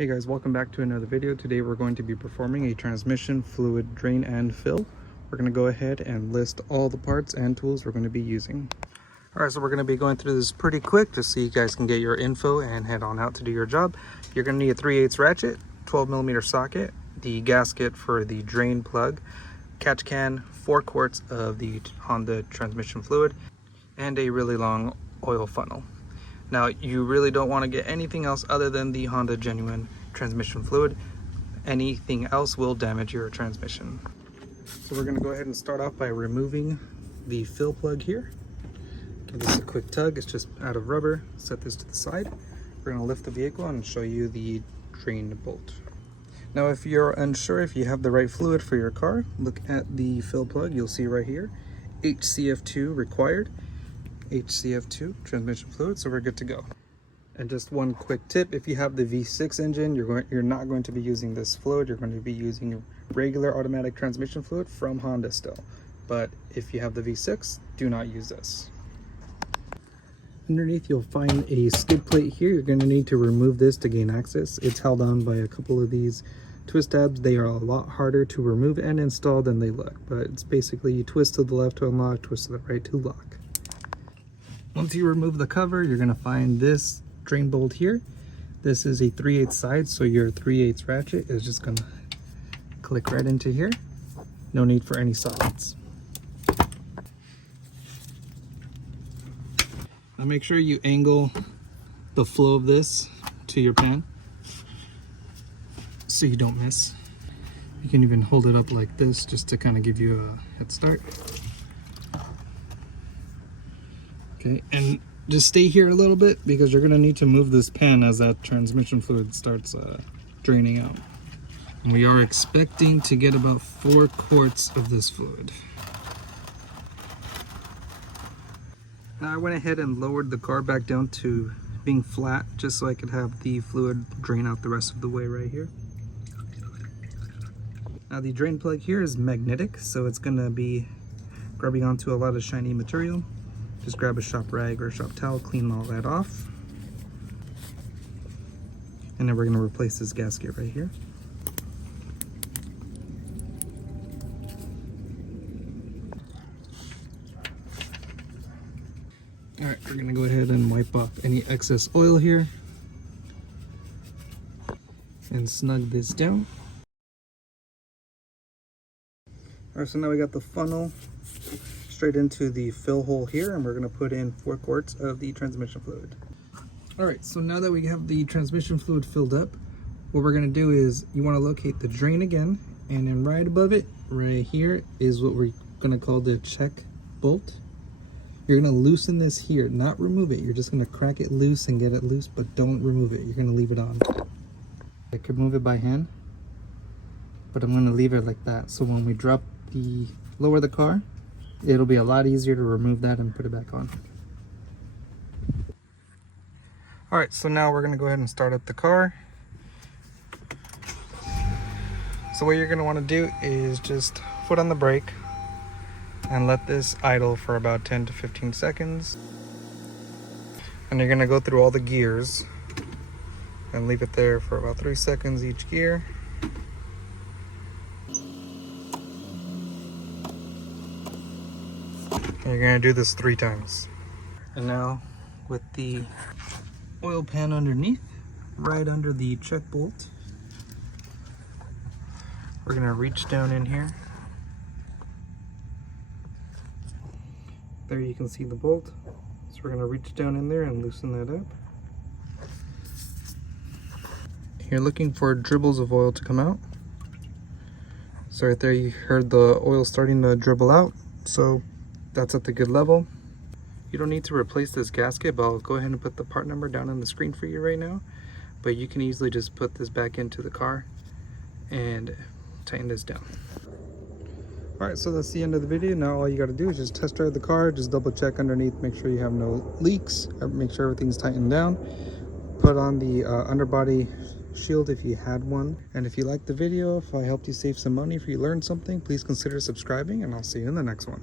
Hey guys, welcome back to another video. Today we're going to be performing a transmission fluid drain and fill. We're going to go ahead and list all the parts and tools we're going to be using. Alright, so we're going to be going through this pretty quick just so you guys can get your info and head on out to do your job. You're going to need a 3/8 ratchet, 12mm socket, the gasket for the drain plug, catch can, 4 quarts of the Honda transmission fluid, and a really long oil funnel. Now, you really don't want to get anything else other than the Honda genuine transmission fluid. Anything else will damage your transmission. So we're going to go ahead and start off by removing the fill plug here. Give this a quick tug. It's just out of rubber. Set this to the side. We're going to lift the vehicle and show you the drain bolt. Now, if you're unsure if you have the right fluid for your car, look at the fill plug. You'll see right here, HCF2 required. HCF2 transmission fluid, so we're good to go. And just one quick tip: if you have the V6 engine, you're not going to be using this fluid. You're going to be using regular automatic transmission fluid from Honda still. But if you have the V6, do not use this. Underneath you'll find a skid plate here. You're going to need to remove this to gain access. It's held on by a couple of these twist tabs. They are a lot harder to remove and install than they look, but it's basically you twist to the left to unlock, twist to the right to lock. Once you remove the cover, you're going to find this drain bolt here. This is a 3/8 side, so your 3/8 ratchet is just going to click right into here. No need for any sockets. Now make sure you angle the flow of this to your pan so you don't miss. You can even hold it up like this just to kind of give you a head start. Okay, and just stay here a little bit because you're going to need to move this pan as that transmission fluid starts draining out. And we are expecting to get about 4 quarts of this fluid. Now I went ahead and lowered the car back down to being flat just so I could have the fluid drain out the rest of the way right here. Now the drain plug here is magnetic, so it's going to be grabbing onto a lot of shiny material. Just grab a shop rag or a shop towel, clean all that off. And then we're going to replace this gasket right here. Alright, we're going to go ahead and wipe off any excess oil here. And snug this down. Alright, so now we got the funnel straight into the fill hole here, and we're going to put in 4 quarts of the transmission fluid. Alright, so now that we have the transmission fluid filled up, what we're going to do is you want to locate the drain again, and then right above it, right here, is what we're going to call the check bolt. You're going to loosen this here, not remove it. You're just going to crack it loose and get it loose, but don't remove it. You're going to leave it on. I could move it by hand, but I'm going to leave it like that. So when we lower the car, it'll be a lot easier to remove that and put it back on. Alright, so now we're going to go ahead and start up the car. So what you're going to want to do is just foot on the brake and let this idle for about 10 to 15 seconds. And you're going to go through all the gears and leave it there for about 3 seconds each gear. And you're going to do this 3 times. And now with the oil pan underneath, right under the check bolt, we're going to reach down in here. There you can see the bolt. So we're going to reach down in there and loosen that up. You're looking for dribbles of oil to come out. So right there you heard the oil starting to dribble out. So that's at the good level. You don't need to replace this gasket, but I'll go ahead and put the part number down on the screen for you right now. But you can easily just put this back into the car and tighten this down. Alright, so that's the end of the video. Now all you got to do is just test drive the car, just double check underneath, make sure you have no leaks, make sure everything's tightened down. Put on the underbody shield if you had one. And if you liked the video, if I helped you save some money, if you learned something, please consider subscribing, and I'll see you in the next one.